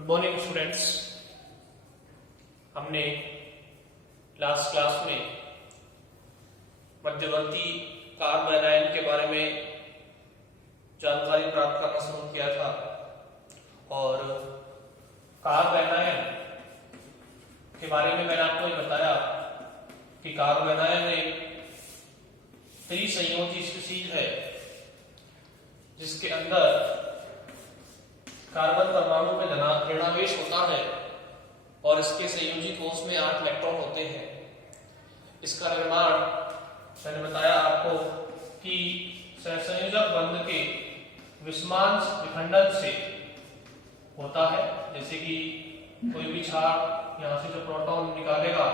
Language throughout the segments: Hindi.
Good morning students. हमने लास्ट क्लास में मध्यवर्ती कार्ब आयन के बारे में जानकारी प्राप्त करना शुरू किया था और कार्ब आयन के बारे में मैंने आपको ये बताया कि कार्ब आयन एक त्रिसंयोजी स्पीशीज है जिसके अंदर कार्बन परमाणु में ऋणावेश होता है और इसके संयोजी कोष में 8 इलेक्ट्रॉन होते हैं। इसका निर्माण मैंने बताया आपको कि सहसंयोजक बंध के विषमांश विखंडन से होता है। जैसे कि कोई भी छात्र यहां से जो प्रोटॉन निकालेगा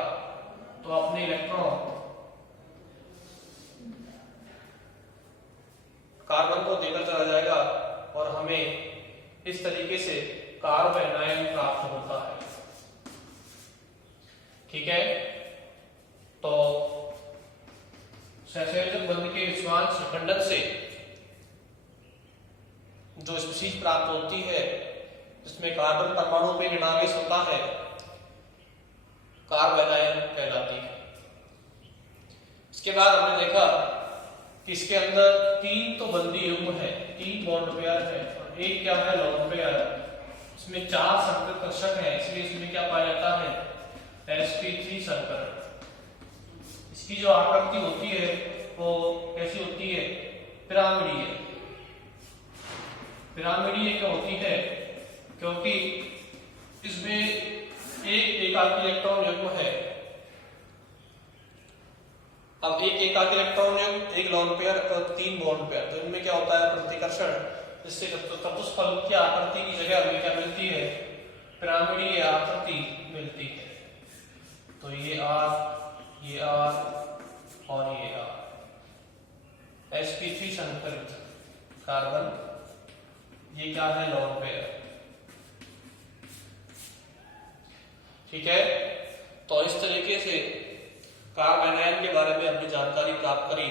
तो अपने इलेक्ट्रॉन कार्बन को देकर चला जाएगा और हमें इस तरीके से कार्ब आयन प्राप्त होता है। ठीक है, तो सहसंयोजक बंध के विषमांश विखंडन से जो स्पीशीज प्राप्त होती है जिसमें कार्बन परमाणु में ऋणावेश होता है कार्ब आयन कहलाती है। इसके बाद हमने देखा कि इसके अंदर 3 तो बंदी युग्म है, 3 बॉन्ड पेयर है और एक क्या है लोन पेयर। इसमें 4 संकर्षक है, इसलिए इसमें क्या पाया जाता है sp3 संकरण। इसकी जो आकृति होती है वो कैसी होती है, पिरामिडीय। पिरामिडीय क्यों होती है, क्योंकि इसमें एक एकाकी इलेक्ट्रॉन युग्म है। अब एक एकाकी इलेक्ट्रॉन युग्म, एक लोन पेयर और 3 बॉन्ड पेयर, तो इनमें क्या होता है प्रतिकर्षण, जिससे चतुष्फलक की आकृति की जगह हमें क्या मिलती है, पिरामिडीय आकृति मिलती है। तो ये R, ये R और ये R, sp3 संकरित कार्बन, ये क्या है लोन पेयर। ठीक है, तो इस तरीके से कार्ब आयन के बारे में हमने जानकारी प्राप्त करी।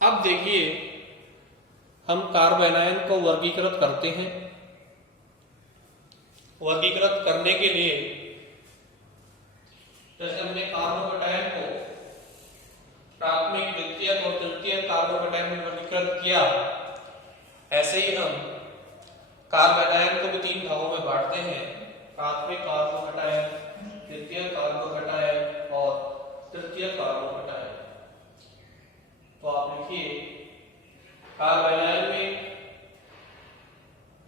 अब देखिए हम कार्ब आयन को वर्गीकृत करते हैं। वर्गीकृत करने के लिए जैसे हमने कार्बोकैटायन को प्राथमिक, द्वितीयक और तृतीयक कार्बोकैटायन में वर्गीकृत किया, ऐसे ही हम कार्ब आयन को भी 3 भागों में बांटते हैं, प्राथमिक कार्बोकैटायन, द्वितीयक कार्बोकैटायन और तृतीयक कार्बोकैटायन। तो आप लिखिए कार्ब आयन में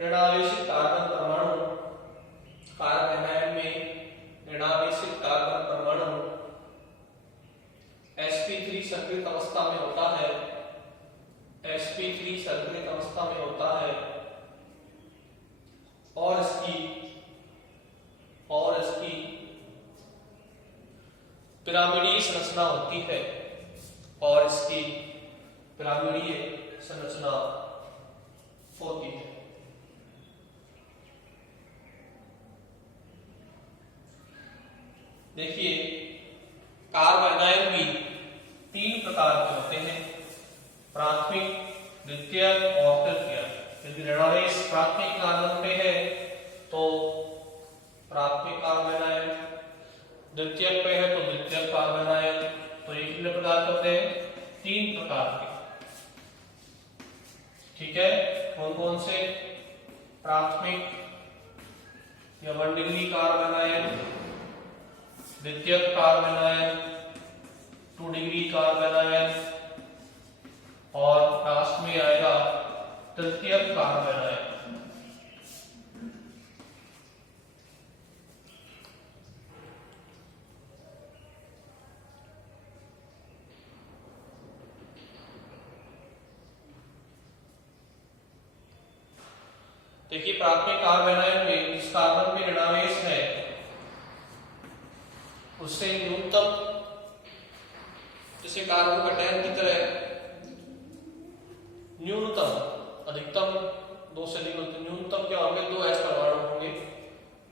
ऋणावेशित कार्बन परमाणु, कार्ब आयन में ऋणावेशित कार्बन परमाणु sp3 संकरित अवस्था में होता है, sp3 संकरित अवस्था में होता है और इसकी पिरामिडीय संरचना होती है और इसकी पिरामिडीय संरचना होती है। देखिए कार्ब आयन भी 3 प्रकार के होते हैं, प्राथमिक, द्वितीयक और तृतीयक। यदि ऋणावेश प्राथमिक कार्बन पे है तो प्राथमिक कार्ब आयन, द्वितीयक पे है तो द्वितीयक कार्ब आयन। तो ये कितने प्रकार के होते हैं, 3 प्रकार के। ठीक है, कौन कौन से, प्राथमिक या 1 डिग्री कार्ब आयन, द्वितीयक carb ion, 2 degree carb ion और लास्ट में आएगा तृतीयक कार्ब आयन। देखिए प्राथमिक कार्ब आयन में जिस कार्बन में ऋणावेश है उससे न्यूनतम, जैसे कार्बोकैटायन की तरह न्यूनतम, अधिकतम 2 से अधिक, न्यूनतम क्या होंगे, 2 s परमाणु होंगे,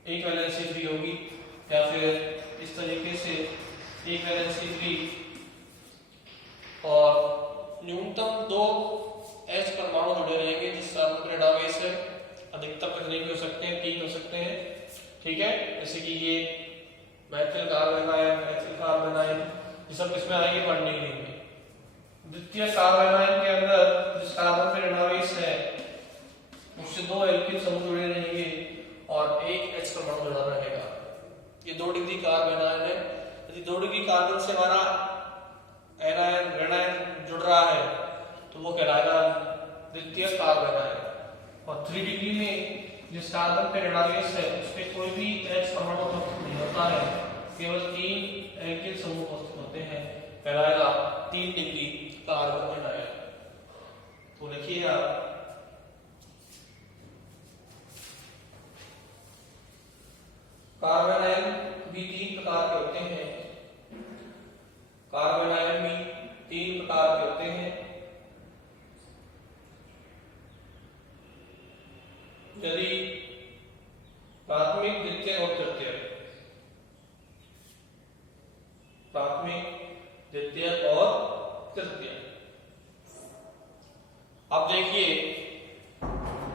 एक वैलेंसी फ्री होगी, या फिर इस तरीके से एक वैलेंसी फ्री और न्यूनतम 2 s परमाणु जुड़े रहेंगे जिस कार्बन ऋणावेश है। अधिकतम कितने भी हो सकते हैं, 3 हो सकते हैं। ठीक है, जैसे कि ये Maithil carbon ion, ethyl carbon ion, ये सब किसमें आएंगे, 1 डिग्री में। द्वितीय कार्बन आयन के अंदर जिस कार्बन पे ऋणावेश है उससे 2 एल्किल समूह जुड़े रहेंगे और 1 H परमाणु जुड़ा रहेगा। ये 2 डिग्री कार्बन आयन है। यदि 2 डिग्री कार्बन से हमारा एनायन ऋणायन जुड़ रहा है तो वो कहलाएगा द्वितीय कार्बन आयन। और 3 डिग्री में जिस कार्बन पे ऋणावेश है उसपे कोई भी H परमाणु उपस्थित नहीं होता है, केवल 3 एल्किल समूह उपस्थित होते हैं, कहलाएगा 3 डिग्री कार्बन आयन। तो लिखिए आप कार्बन आयन भी 3 प्रकार के होते हैं। कार्बन आयन भी 3 प्रकार के होते हैं। यदि प्राथमिक, द्वितीयक और तृतीयक, प्राथमिक, द्वितीयक और तृतीयक। अब देखिए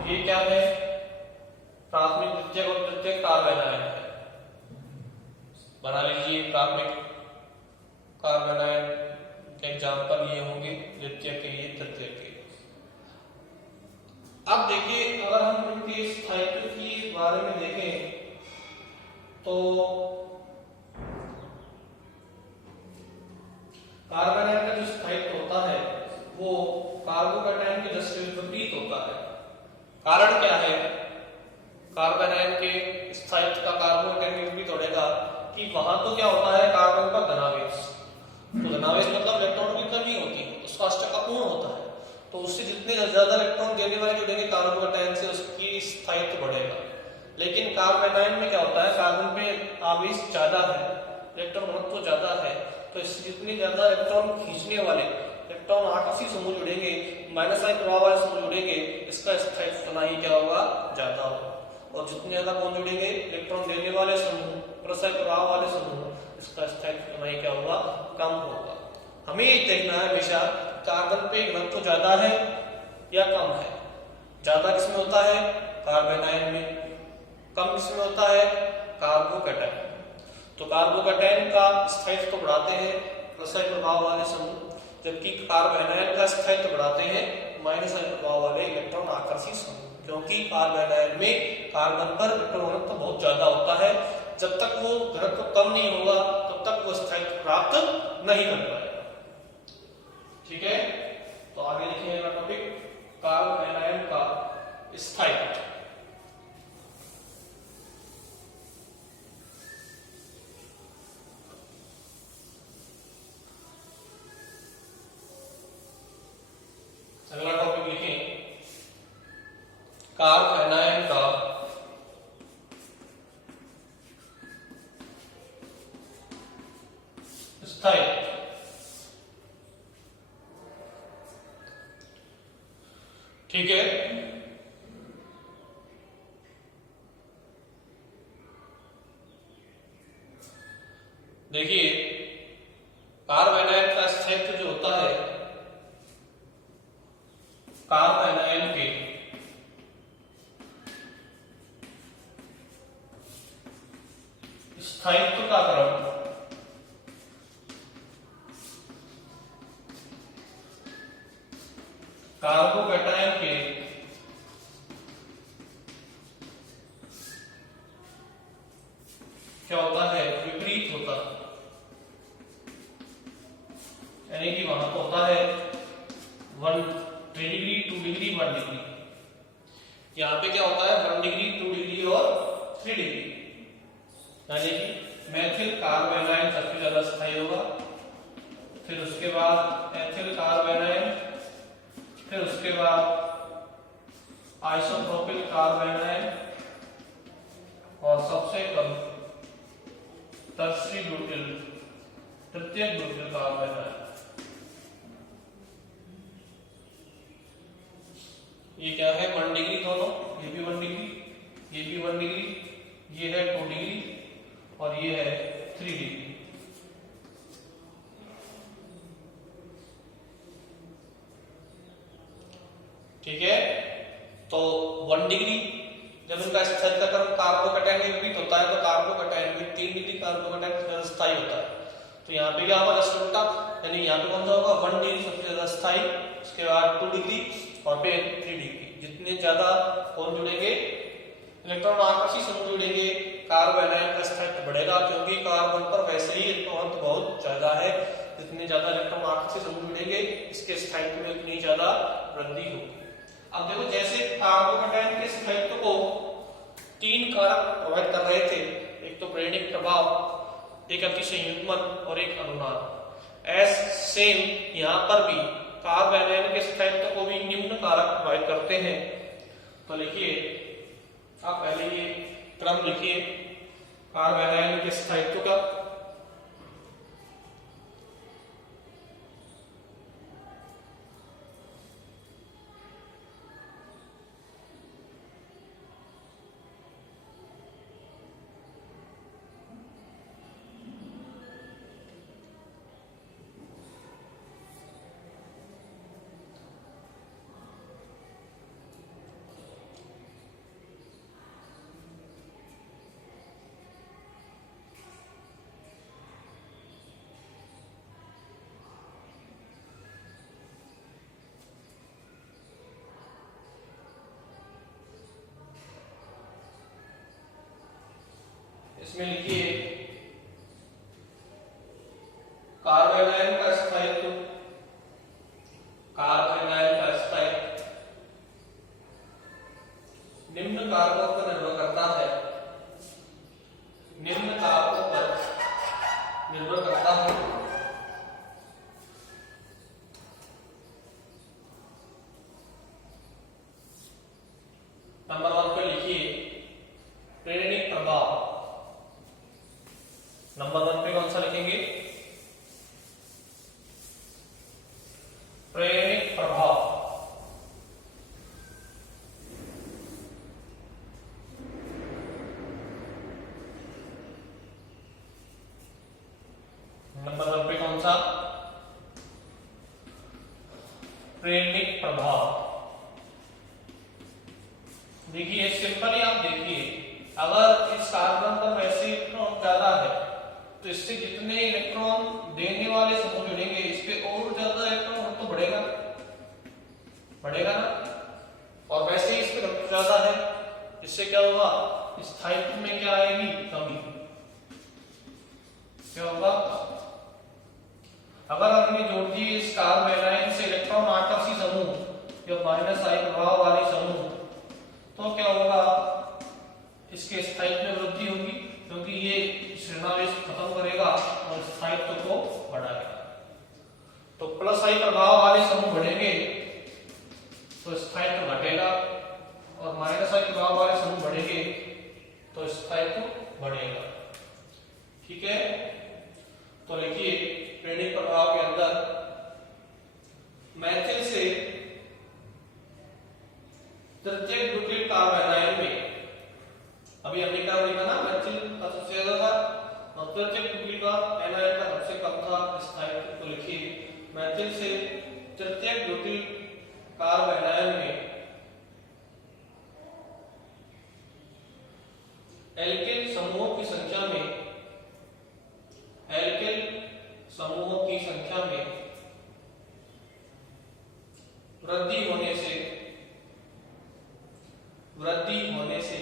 ये क्या है, प्राथमिक, द्वितीयक और तृतीयक कार्बन आयन है। बना लीजिए प्राथमिक कार्बन आयन के एग्जाम्पल ये होंगे, द्वितीयक के ये, तृतीयक के। अब देखिए अगर हम इनके स्थायित्व के बारे में देखें तो कार्बन आयन का जो स्थायित्व होता है वो कार्बोकैटायन के जस्ट विपरीत होता है। कारण क्या है, कार्बन आयन के स्थायित्व का कार्बोकैटायन के विपरीत होगा कि वहां तो क्या होता है, कार्बन का धनावेश, तो धनावेश मतलब इलेक्ट्रॉन की कमी होती है, उसका अष्टक अपूर्ण होता है, तो उससे जितने ज्यादा इलेक्ट्रॉन देने वाले जुड़ेंगे कार्बोकैटायन से उसकी स्थायित्व बढ़ेगा। लेकिन कार्बन आयन में क्या होता है, कार्बन पे आवेश ज्यादा है, इलेक्ट्रॉन घनत्व ज्यादा है, तो इससे जितने ज्यादा इलेक्ट्रॉन खींचने वाले इलेक्ट्रॉन आकर्षी समूह जुड़ेंगे, माइनस आयन प्रभाव वाले समूह जुड़ेंगे, इसका स्थायित्व उतना ही क्या होगा, ज्यादा होगा। और जितने ज्यादा कौन जुड़ेंगे, इलेक्ट्रॉन देने वाले समूह, प्लस आयन प्रभाव वाले समूह, इसका स्थायित्व उतना ही क्या होगा, कम होगा। हमें ये देखना है हमेशा कार्बन पे घनत्व ज्यादा है या कम है। ज्यादा किसमें होता है, कार्बन आयन में, कम किसमें होता है, कार्बोकैटायन। तो कार्बोकैटायन का स्थायित्व तो बढ़ाते हैं प्लस आयन प्रभाव वाले समूह, जबकि कार्बन आयन का स्थायित्व बढ़ाते हैं माइनस आयन प्रभाव वाले इलेक्ट्रॉन आकर्षी समूह, क्योंकि कार्बन आयन में कार्बन पर इलेक्ट्रॉन घनत्व बहुत ज्यादा होता है। जब तक वो घनत्व कम नहीं होगा तब तक वो स्थायित्व प्राप्त नहीं कर पाएगा। ठीक है, तो आगे लिखेंगे अगला टॉपिक, कार्बन आयन का स्थायित्व। अगला टॉपिक लिखें, कार्बन आयन का स्थायित्व। ठीक है, देखिए कार्बन आयन का स्थायित्व जो होता है, कार्बन आयन के स्थायित्व का क्रम कार्बोकैटायन के क्या होता है, विपरीत होता है। यानी कि वहां तो होता है 3 डिग्री, 2 डिग्री, 1 डिग्री, यहाँ पे क्या होता है 1 डिग्री, 2 डिग्री और 3 डिग्री। यानी कि मैथिल कार्बन आयन सबसे ज्यादा स्थायी होगा, फिर उसके बाद एथिल कार्बन आयन, फिर उसके बाद आइसोप्रोपिल कार्बन आयन और सबसे कम टर्शरी ब्यूटिल, तृतीयक ब्यूटिल कार्बन आयन। ये क्या है, 1 डिग्री दोनों, ये भी 1 डिग्री, ये भी 1 डिग्री, ये है 2 डिग्री और ये है 3 डिग्री। ठीक है, तो 1 डिग्री जब इनका स्थायित्व का क्रम कार्बोकैटायन के विपरीत होता है तो कार्बोकैटायन में 3 डिग्री कार्बोकैटायन सबसे स्थायी होता है। तो यहाँ पे क्या होगा जस्ट उल्टा, यानी यहाँ पे कौन सा होगा 1 डिग्री सबसे ज्यादा स्थायी, उसके बाद 2 डिग्री और फिर 3 डिग्री। जितने ज्यादा कौन जुड़ेंगे, इलेक्ट्रॉन आकर्षी समूह जुड़ेंगे, कार्बोनाइन का स्थायित्व बढ़ेगा, क्योंकि कार्बन पर वैसे ही इलेक्ट्रॉन बहुत ज्यादा है। जितने ज्यादा इलेक्ट्रॉन आकर्षी समूह जुड़ेंगे इसके स्थायित्व में उतनी ज्यादा वृद्धि होगी। अब देखो जैसे कार्बोकैटायन के स्थायित्व को 3 कारक प्रभावित कर रहे थे, एक तो प्रेरणिक प्रभाव, एक अतिसंयुग्मन और एक अनुनाद। एस सेम यहाँ पर भी कार्बोनाइन के स्थायित्व को भी निम्न कारक प्रभावित करते हैं। तो लिखिए आप पहले ये क्रम लिखिए कार्बोनाइन के स्थायित्व का। इसमें लिखिए कार्बोनाइन का स्थायित्व, कार्बोनाइन का स्थायित्व निम्न कारकों पर निर्भर करता है, निम्न कारकों पर निर्भर करता है। नंबर 1 पे लिखिए प्रेरणिक प्रभाव। नंबर 1 पे कौन सा लिखेंगे, प्रेरणिक प्रभाव। नंबर 1 पे कौन सा, प्रेरणिक प्रभाव। देखिए सिंपली आप देखिए, अगर इस कार्बन पर वैसे इलेक्ट्रॉन ज्यादा है तो इससे जितने इलेक्ट्रॉन देने वाले समूह जुड़ेंगे इस पे और ज्यादा इलेक्ट्रॉन तो बढ़ेगा, बढ़ेगा ना। और वैसे ही इस पे ज्यादा है, इससे क्या होगा, स्थायित्व में क्या आएगी, कमी। क्या होगा, अगर हमने जोड़ दिए इस कार्बोनाइन से इलेक्ट्रॉन आकर्षी समूह या माइनस आई प्रभाव वाले समूह, तो क्या होगा, इसके स्थायित्व में वृद्धि होगी, क्योंकि ये ऋणावेश खत्म करेगा और स्थायित्व को बढ़ाएगा। तो प्लस आई प्रभाव वाले समूह बढ़ेंगे तो स्थायित्व घटेगा, और माइनस आई प्रभाव वाले समूह बढ़ेंगे तो स्थायित्व बढ़ेगा। ठीक है, तो लिखिए प्रेरणिक प्रभाव के अंदर मैथिल से तृतीयक ब्यूटिल कार्बोनाइन में, अभी हमने क्या लिखा ना, मैथिल का सबसे ज्यादा था और तृतीयक ब्यूटिल का एनायन का सबसे कम था स्थायित्व। तो लिखिए मैथिल से तृतीयक ब्यूटिल कार्बोनाइन में एल्किल समूहों की संख्या में, एल्किल समूहों की संख्या में वृद्धि होने से, वृद्धि होने से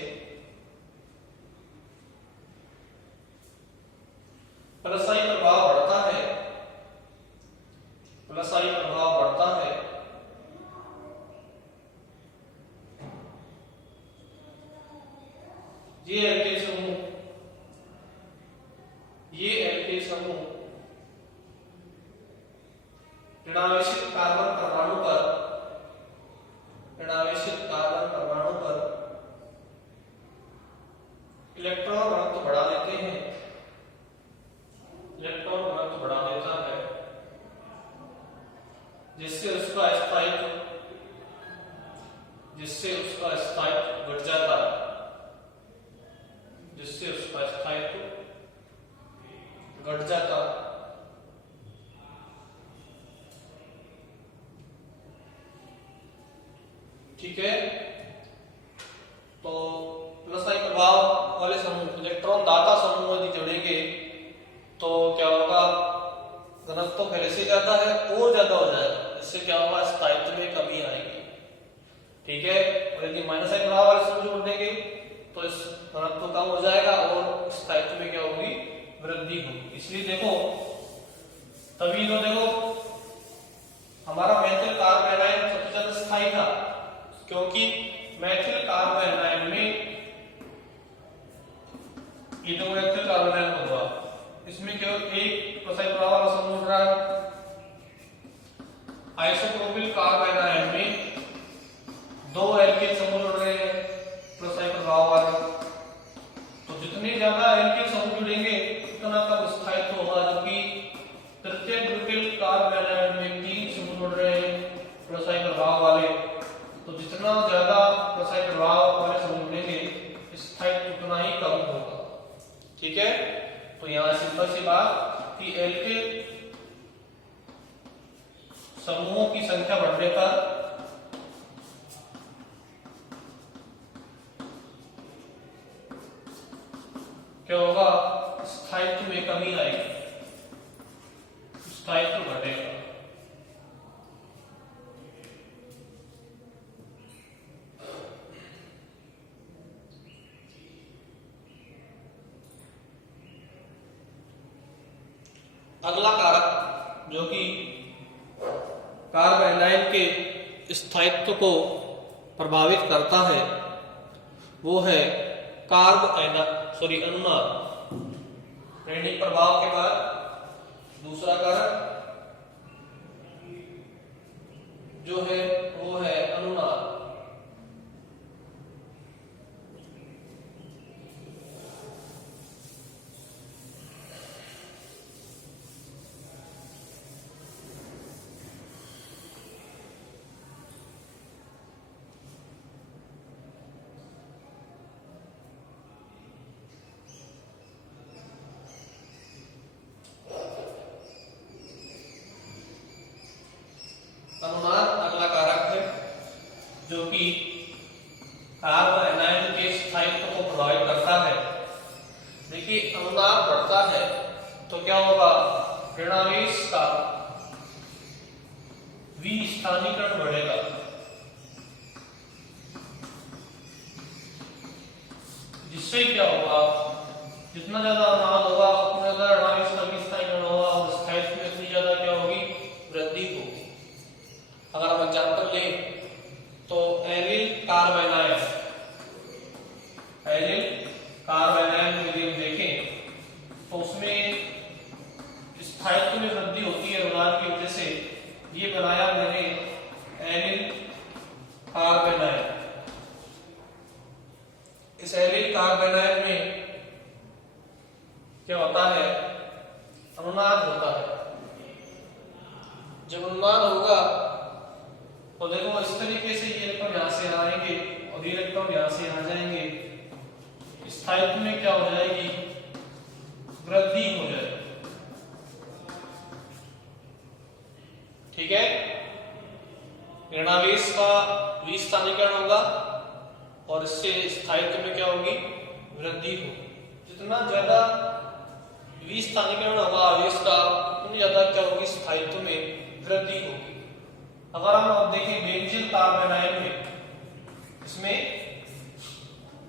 प्लस आई प्रभाव बढ़ता है, प्लस आई प्रभाव बढ़ता है। ये एल्किल समूह, ये एल्किल समूह ऋणावेशित कार्बन परमाणु पर, ऋणावेशित कार्बन परमाणु पर इलेक्ट्रॉन घनत्व बढ़ा देते हैं, इलेक्ट्रॉन घनत्व बढ़ा देता है, जिससे उसका स्थायित्व, जिससे उसका स्थायित्व घट जाता है, जिससे उसका स्थायित्व घट जाता है। ठीक है, तो तो पहले से ज्यादा है और ज्यादा हो जाएगा, इससे क्या होगा, स्थायित्व में कमी आएगी। ठीक है, और यदि माइनस साइन बराबर वाले समूह जोड़ देंगे तो इस घनत्व कम हो जाएगा और स्थायित्व में क्या होगी, वृद्धि होगी। इसलिए देखो, तभी तो देखो हमारा मेथिल कार्बोनाइन सबसे ज्यादा स्थायी था, क्योंकि मेथिल कार्बोनाइन में ये तो मेथिल कार्बोनाइन होगा, इसमें केवल एक प्लस वाला समूह जुड़ रहा है। आइसोप्रोपिल कार्बोनाइन में दो एल्किल समूह जुड़ रहे हैं प्लस प्रभाव वाले। तो जितने ज्यादा एल्किल समूह जुड़ेंगे उतना कम स्थायित्व होगा, जबकि तृतीय ब्यूटिल कार्बोनाइन में तीन समूह जुड़ रहे हैं प्लस प्रभाव वाले। तो जितना ज्यादा प्लस प्रभाव वाले समूह जुड़ेंगे स्थायित्व उतना ही कम होगा। ठीक है, तो यहां सिंपल सी बात कि एल्किल समूहों की संख्या बढ़ने पर क्या होगा, स्थायित्व में कमी आएगी, स्थायित्व घटेगा। अगला कारक जो कि कार्बोनाइन के स्थायित्व को प्रभावित करता है वो है अनुनाद। ऋणात्मक प्रभाव के बाद दूसरा कारक जो है वो है अनुनाद। अनुनाद अगला कारक है जो कि कार्बोनाइन के स्थायित्व को प्रभावित करता है। देखिए, अनुनाद बढ़ता है तो क्या होगा, ऋणावेश का विस्थानीकरण बढ़ेगा। जिससे क्या होगा, जितना ज्यादा अनुनाद होगा उतना ज्यादा ऋणावेश का विस्थानीकरण होगा और स्थायित्व में उतनी ज्यादा क्या होगी, वृद्धि होगी। अगर हम एग्जाम्पल लें तो एरिल कार्बोनाइन यदि हम देखें तो उसमें स्थायित्व में वृद्धि होती है अनुनाद की वजह से। ये बनाया मैंने एरिल कार्बोनाइन। इस एरिल कार्बोनाइन में क्या होता है, अनुनाद होता है। जब अनुनाद होगा तो देखो इस तरीके से ये इलेक्ट्रॉन यहां से आएंगे और ये इलेक्ट्रॉन यहां से आ जाएंगे, स्थायित्व में क्या हो जाएगी, वृद्धि हो जाएगी। ठीक है, ऋणावेश का विस्थानीकरण होगा और इससे स्थायित्व में क्या होगी, वृद्धि होगी। जितना ज्यादा विस्थानीकरण होगा आवेश का उतनी ज्यादा क्या होगी, स्थायित्व में वृद्धि होगी। अगर हम अब देखें बेंजीन कार्बोनाइन में, इसमें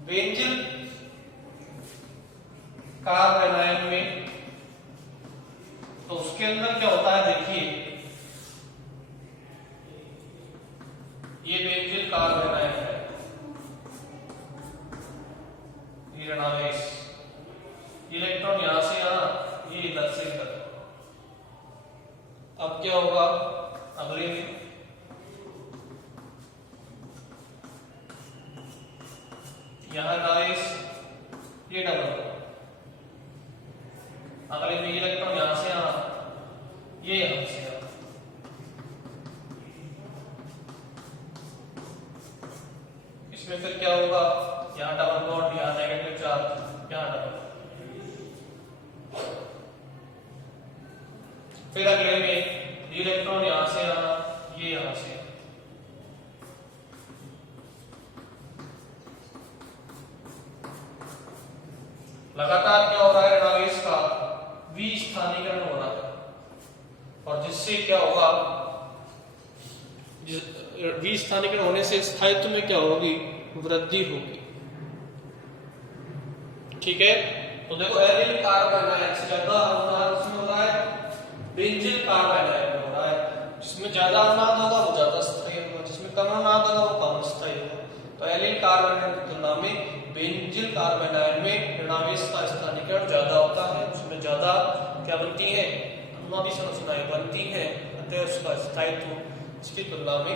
बेंजीन कार्बोनाइन में तो उसके अंदर क्या होता है, देखिए ये बेंजीन कार्बोनाइन है, ये ऋणावेश, इलेक्ट्रॉन यहां से यहां, ये इधर से इधर। अब क्या होगा, अगले में यहां ऋणावेश, ये डबल, अगले में इलेक्ट्रॉन यहां से यहां, ये यहां से यहां। इसमें फिर क्या होगा, यहां डबल बॉन्ड, यहां नेगेटिव चार्ज, यहां डबल। फिर अगले में इलेक्ट्रॉन यहां से यहां, ये यहां से। लगातार क्या हो रहा है, ऋणावेश का विस्थानीकरण हो रहा है इससे क्या होगा, विस्थानीकरण होने से स्थायित्व में क्या होगी, वृद्धि होगी। ठीक है, तो देखो एल्किल कार्बन आयन से ज्यादा अनुनाद इसमें हो रहा है, बेंजीन कार्बन आयन में हो रहा है। जिसमें ज्यादा अनुनाद होगा वो ज्यादा स्थायी होगा, जिसमें कम अनुनाद होगा वो कम स्थायी होगा। तो एल्किल कार्बन आयन की तुलना में बेंजीन कार्बन आयन में ऋणावेश का स्थानीकरण ज्यादा होता है, उसमें ज्यादा क्या बनती है, अनुनादी संरचनाएं बनती हैं, अतः उसका स्थायित्व इसकी तुलना में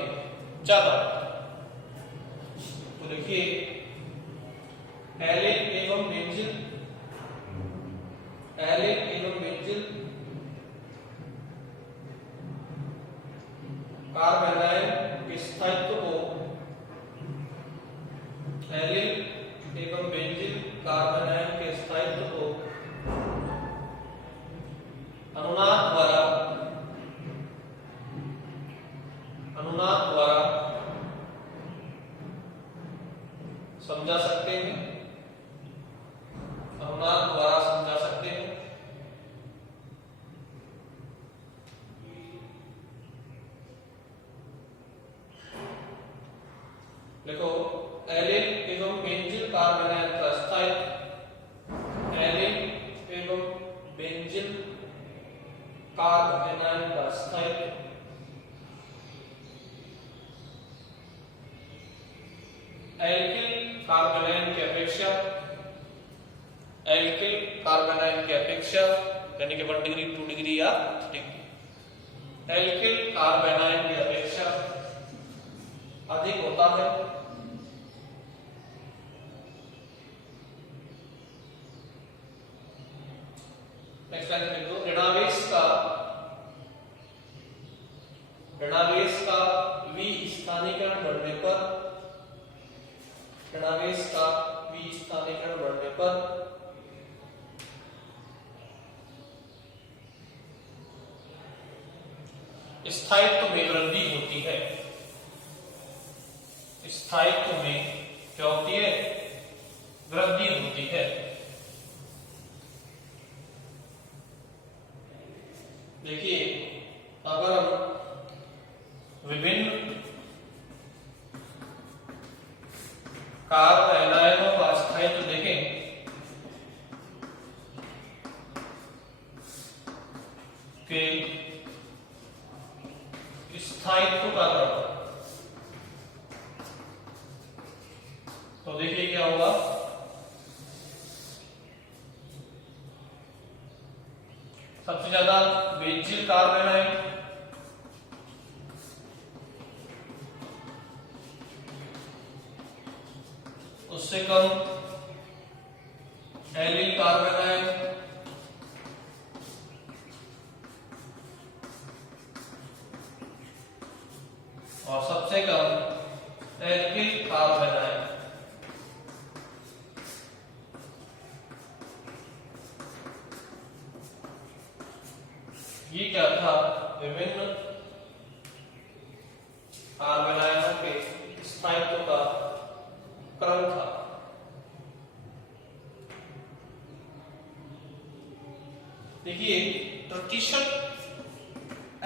ज्यादा होता है। तो देखिए एल्किल एवं बेंजीन, एल्किल एवं बेंजीन कार्बन आयन के स्थायित्व को, एल्किल एवं बेंजीन कार्बन आयन के स्थायित्व को अनुनाद द्वारा समझा सकते हैं, अनुनाद द्वारा समझा सकते हैं। देखो एल्किल एवं बेंजीन कार्बन आयन का स्थायित्व, एल्किल एवं बेंजीन कार्बन आयन का स्थायित्व एल्किल कार्बन आयन की अपेक्षा, एल्किल कार्बन आयन की अपेक्षा यानी कि 1 डिग्री 2 डिग्री या 3 डिग्री, एल्किल कार्बन आयन की अपेक्षा अधिक होता है। नेक्स्ट लाइन में दो, ऋणावेश का विस्थानीकरण बढ़ने पर, ऋणावेश का विस्थानीकरण बढ़ने पर स्थायित्व में वृद्धि होती है, स्थायित्व में क्या होती है, वृद्धि होती है। देखिए अगर हम विभिन्न कार्बन आयनों का स्थायित्व देखें कि स्थायित्व का क्रम, तो देखिए क्या होगा, सबसे ज्यादा बेंजीन कार्बन आयन, उससे कम एल्किल कार्बन आयन, और सबसे कम एल्किल कार्बन आयन। ये क्या था, विभिन्न कार्बन आयनों के स्थायित्व का क्रम था। देखिए प्रतिशत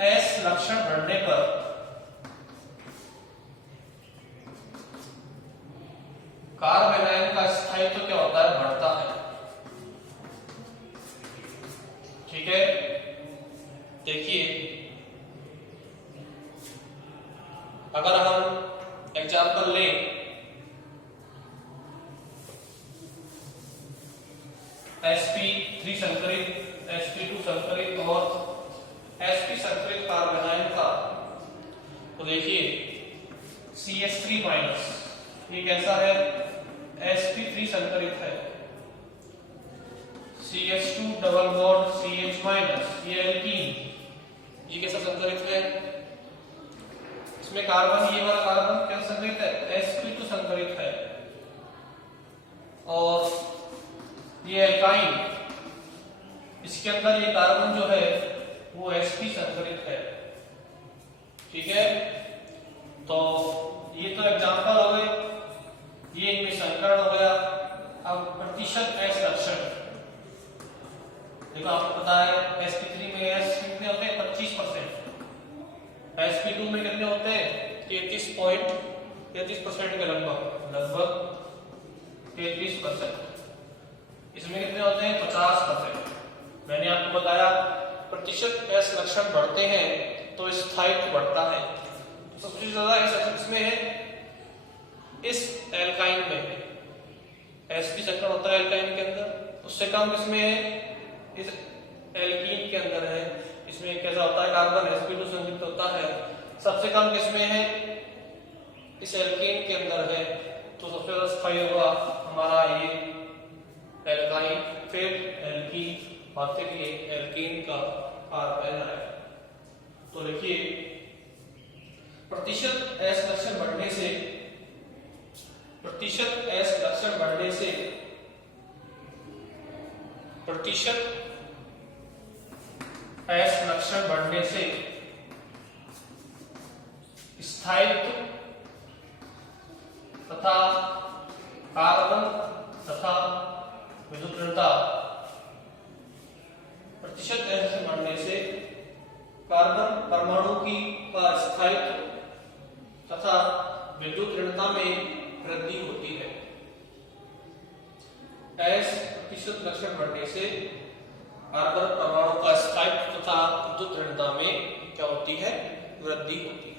एस लक्षण बढ़ने पर कार्बन आयन का स्थायित्व क्या होता है, बढ़ता है। ठीक है, देखिए अगर हम एग्जाम्पल लें, sp3 संकरित, sp2 संकरित और sp संकरित कार्बन आयन का, तो देखिए CH3 माइनस, ये कैसा है, sp3 संकरित है, CH2 double bond CH minus, ये एल्कीन, ये कैसा संकरित है, इसमें कार्बन, ये वाला कार्बन क्या संकरित है, sp2 संकरित है, और ये एल्काइन, इसके अंदर ये कार्बन जो है वो sp संकरित है। ठीक है, तो ये तो एग्जांपल हो गए, ये इनमें संकरण हो गया। अब प्रतिशत एस लक्षण, देखो आपको पता है sp3 में एस कितने होते हैं, 25%। sp2 में कितने होते हैं 33% के लगभग 33%। इसमें कितने होते हैं 50%। मैंने आपको बताया प्रतिशत s लक्षण बढ़ते हैं तो स्थायित्व बढ़ता है। सबसे ज्यादा इसमें है इस एल्काइन में sp संकरण होता है एल्काइन के अंदर, उससे कम किसमें है इस एल्कीन के अंदर है। इसमें कैसा होता है कार्बन sp2 संयुक्त होता है। सबसे कम किसमें है इस एल्कीन के अंदर है, तो सबसे ज्यादा स्थायी होगा हमारा ये एल्काइन, फिर एल्कीन और फिर ये एल्कीन का कार्बन है। तो देखिए प्रतिशत s लक्षण बढ़ने से प्रतिशत s लक्षण बढ़ने से स्थायित्व तथा कार्बन तथा विद्युत ऋणता प्रतिशत s बढ़ने से कार्बन परमाणु की स्थायित्व तथा विद्युत ऋणता में वृद्धि होती है। s प्रतिशत लक्षण बढ़ने से कार्बन परमाणु का स्थायित्व तथा विद्युत ऋणता में क्या होती है वृद्धि होती है।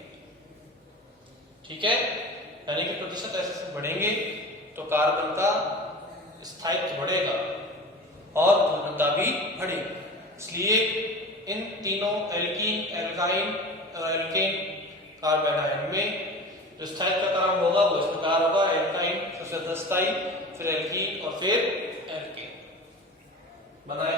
ठीक है, यानी कि प्रतिशत ऐसे बढ़ेंगे तो कार्बन का स्थायित्व बढ़ेगा और ऋणता भी बढ़ेगी। इसलिए इन तीनों एल्कीन एल्काइन और एल्केन कार्बोनाइन में जो स्थायित्व का क्रम होगा वो इस प्रकार होगा एल्काइन सबसे ज्यादा स्थायी, फिर एल्कीन और फिर एल्केन। बनाए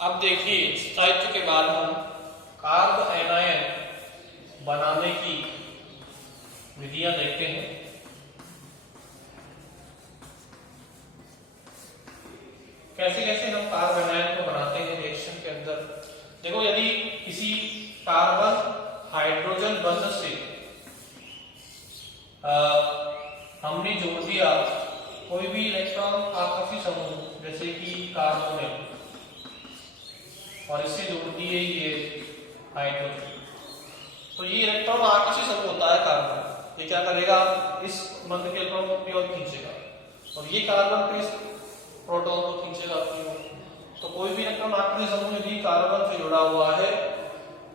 अब देखिए स्थायित्व के बाद हम कार्ब एनायन बनाने की विधियां देखते हैं। कैसे कैसे हम कार्ब एनायन को बनाते हैं रिएक्शन के अंदर। देखो, यदि किसी कार्बन हाइड्रोजन बंध से हमने जोड़ दिया कोई भी इलेक्ट्रॉन आकर्षी समूह जैसे कि कार्बोनिल और इससे जोड़ दिए ये हाइड्रोजन, तो ये इलेक्ट्रॉन आकर्षी समूह होता है कार्बन। ये क्या करेगा इस बंध के इलेक्ट्रॉन को अपनी ओर खींचेगा और ये कार्बन के इस प्रोटॉन को खींचेगा अपनी ओर। तो कोई भी इलेक्ट्रॉन आकर्षी समूह यदि कार्बन से जुड़ा हुआ है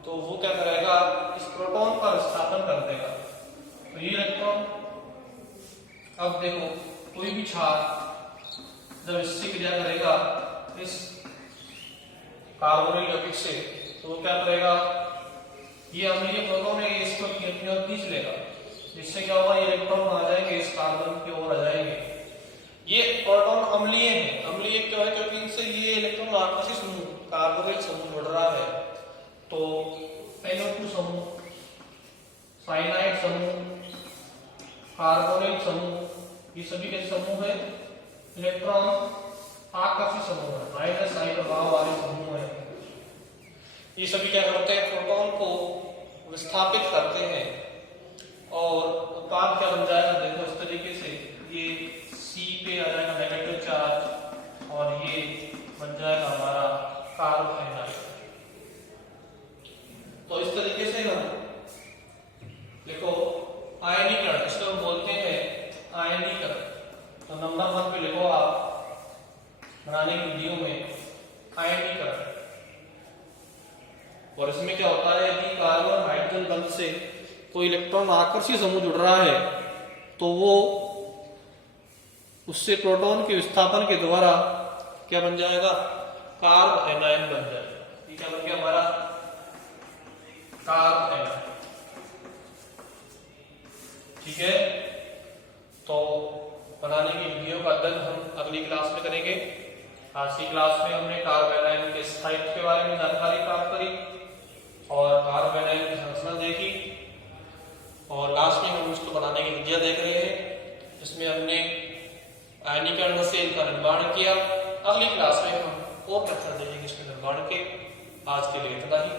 तो वो क्या करेगा इस प्रोटॉन का विस्थापन कर देगा। तो ये इलेक्ट्रॉन अब देखो कोई भी क्षार जब इससे क्रिया करेगा इस कार्बोनिल यौगिक से तो वो क्या करेगा ये अम्लीय प्रोटॉन है इसको अपनी ओर खींच लेगा, जिससे क्या होगा ये इलेक्ट्रॉन आ जाएंगे इस कार्बन की ओर आ जाएंगे। ये प्रोटॉन अम्लीय है। अम्लीय क्यों है? क्योंकि इनसे ये इलेक्ट्रॉन आकर्षित समूह कार्बोनिल समूह जुड़ रहा है। तो NO2 समूह, साइनाइड समूह, कार्बोनिल समूह, ये सभी कैसे समूह है इलेक्ट्रॉन आकर्षित समूह है, माइनस आई प्रभाव वाले समूह है। ये सभी क्या करते हैं प्रोटॉन को विस्थापित करते हैं और उत्पाद क्या बन जाएगा देखो इस तरीके से, ये C पे आ जाएगा नेगेटिव चार्ज और ये बन जाएगा हमारा कार्ब एनायन। तो इस तरीके से हम देखो आयनीकरण आयनीकरण। तो नंबर 1 पे लिखो आप बनाने की विधियों में आयनीकरण। और इसमें क्या होता है, यदि कार्बन हाइड्रोजन बंध से कोई इलेक्ट्रॉन आकर्षी समूह जुड़ रहा है तो वो उससे प्रोटॉन के विस्थापन के द्वारा क्या बन जाएगा, कार्ब एनायन बन जाएगा। ये क्या बन गया हमारा, कार्ब एनायन। ठीक है, तो बनाने की विधियों का अध्ययन हम अगली क्लास में करेंगे। आज की क्लास में हमने कार्ब एनायन के स्थायित्व के बारे में जानकारी प्राप्त करी और कार्ब एनायन की संरचना देखी और लास्ट में हम उसको बनाने की विधियां देख रहे हैं, जिसमें हमने आयनीकरण से इनका निर्माण किया। अगली क्लास में हम और मेथड देखेंगे इसके निर्माण के। आज के लिए इतना ही।